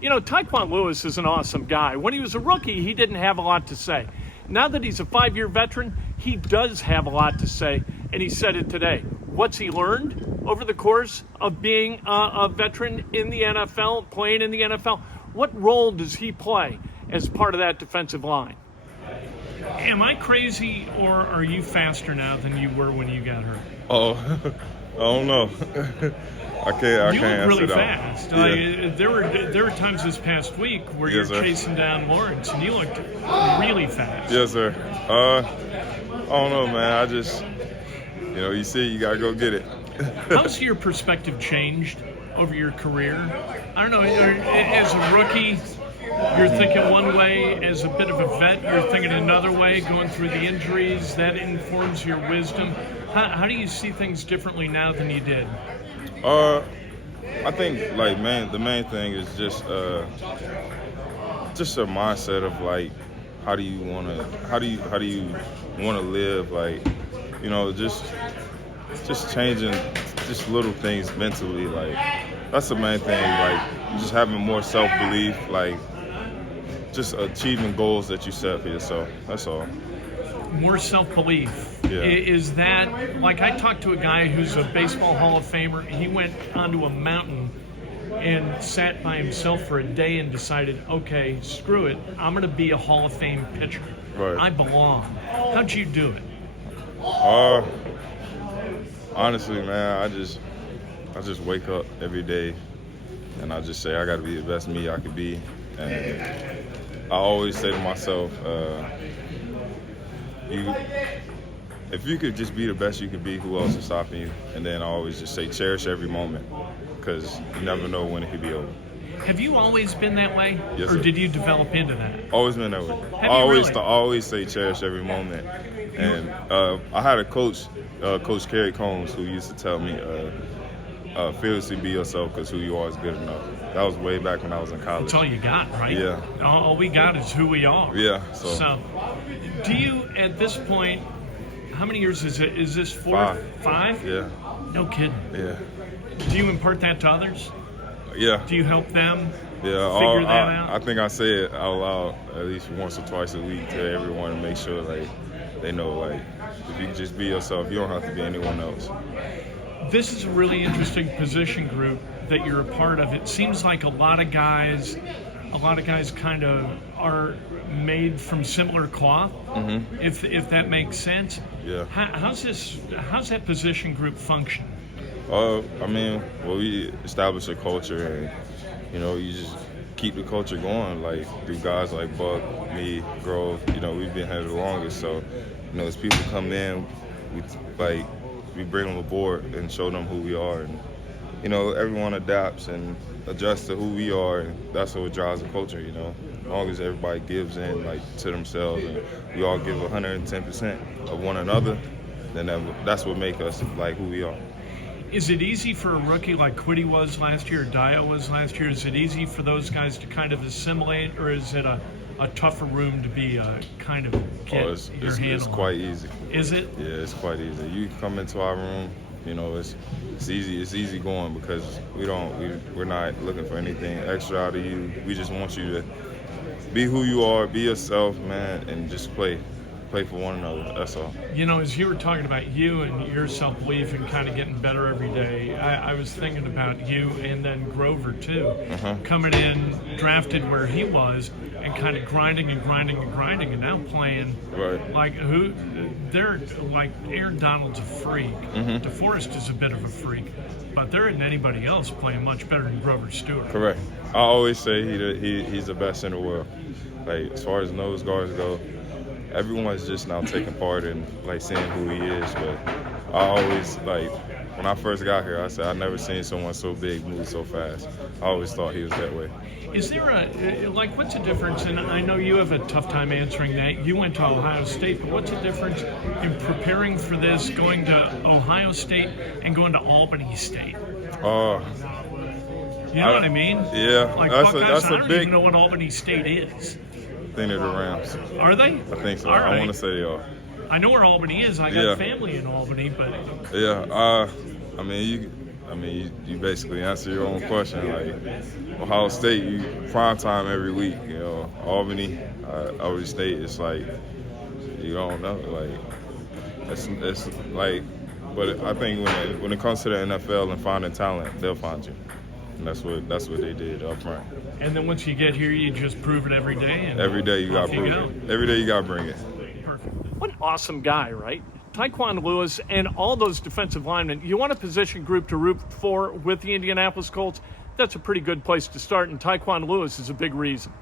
Tyquan Lewis is an awesome guy. When he was a rookie, he didn't have a lot to say. Now that he's a 5-year veteran, he does have a lot to say, and he said it today. What's he learned over the course of being a veteran in the NFL, playing in the NFL? What role does he play as part of that defensive line? Am I crazy, or are you faster now than you were when you got hurt? Oh, I don't know. I can't. You look really fast. Yeah. There were times this past week where Yes, you're sir. chasing down Lawrence, and you looked really fast. Yes, sir. I don't know, man. I just, you see, you gotta go get it. How's your perspective changed over your career? I don't know. As a rookie, you're thinking one way. As a bit of a vet, you're thinking another way. Going through the injuries, that informs your wisdom. How do you see things differently now than you did? I think the main thing is just a mindset of how do you want to live, just changing just little things mentally, that's the main thing, just having more self-belief, just achieving goals that you set for yourself. That's all. More self-belief. Yeah. Is that, I talked to a guy who's a baseball Hall of Famer. He went onto a mountain and sat by himself for a day and decided, okay, screw it, I'm going to be a Hall of Fame pitcher. Right. I belong. How'd you do it? Honestly, man, I just wake up every day and I just say I got to be the best me I could be. And I always say to myself, if you could just be the best you could be, who else is stopping you? And then I always just say cherish every moment, because you never know when it could be over. Have you always been that way? Yes, or sir. did you develop into that? Always been that way. you I really? always say cherish every moment. And I had a coach, Coach Kerry Combs, who used to tell me, fearlessly be yourself, because who you are is good enough. That was way back when I was in college. That's all you got, right? Yeah. All we got is who we are. Yeah. So, do you, at this point, how many years is it? Is this 4? 5? Yeah. No kidding. Yeah. Do you impart that to others? Yeah. Do you help them Yeah, figure that out? I think I say it out loud at least once or twice a week to everyone to make sure they know if you can just be yourself, you don't have to be anyone else. This is a really interesting position group that you're a part of. It seems like a lot of guys kind of are made from similar cloth, if that makes sense. Yeah. How's that position group function? We establish a culture, and you just keep the culture going, through guys like Buck, me, Grove. We've been here the longest, so as people come in, we bring them aboard and show them who we are, and everyone adapts and adjusts to who we are, and that's what drives the culture. As long as everybody gives in to themselves and we all give 110% of one another, then that's what makes us who we are. Is it easy for a rookie like Quiddy was last year, or Dio was last year? Is it easy for those guys to kind of assimilate, or is it a tougher room to be kind of get your handle it's on? quite easy. Is it? Yeah, it's quite easy. You come into our room, it's easy. It's easy going, because we're not looking for anything extra out of you. We just want you to be who you are, be yourself, man, and just play for one another. That's all. As you were talking about you and your self-belief and kind of getting better every day, I was thinking about you and then Grover too, coming in, drafted where he was, and kind of grinding, and now playing Right. they're like Aaron Donald's a freak. DeForest is a bit of a freak, but there isn't anybody else playing much better than Grover Stewart. Correct. I always say he's the best in the world. As far as nose guards go, everyone's just now taking part in seeing who he is. But I always when I first got here, I said I never seen someone so big move so fast. I always thought he was that way. Is there what's the difference? And I know you have a tough time answering that. You went to Ohio State, but what's the difference in preparing for this, going to Ohio State and going to Albany State? You know what I mean? Yeah, that's I a don't big even know what Albany State is. I think they're the Rams. Are they? I think so. All right. I want to say they are. I know where Albany is. I got family in Albany, but Yeah. I mean, you basically answer your own question. Like Ohio State, you prime time every week. You know, Albany State. It's like you don't know. Like it's like, but I think when it comes to the NFL and finding talent, they'll find you. And that's what they did up front. And then once you get here, you just prove it every day. And every day you got to prove it. Every day you got to bring it. Perfect. What an awesome guy, right? Tyquan Lewis and all those defensive linemen. You want a position group to root for with the Indianapolis Colts? That's a pretty good place to start, and Tyquan Lewis is a big reason.